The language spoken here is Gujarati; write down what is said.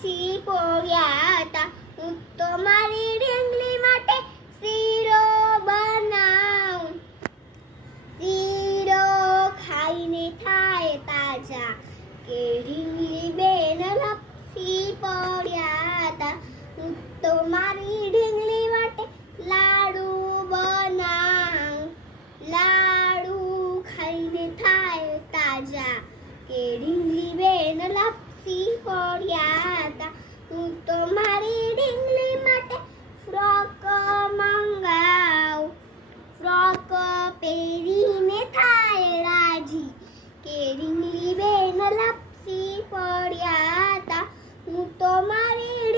લપસી પડ્યા હતા. હું તો મારી ઢીંગલી માટે શીરો બનાવું. શીરો ખાઈને થાય તાજા કે ઢીંગલી બેન લપસી પડ્યા હતા. હું તો મારી ઢીંગલી માટે લાડુ બનાવું. લાડુ ખાઈને થાય તાજા કે ઢીંગલી બેન લપસી પડ્યા હતા. હું તો મારી ઢીંગલી માટે ફ્રોક મંગાવું. ફ્રોક પહેરીને થાય રાજી કે ઢીંગલી બેન લપસી પડ્યા હતા. હું તો મારી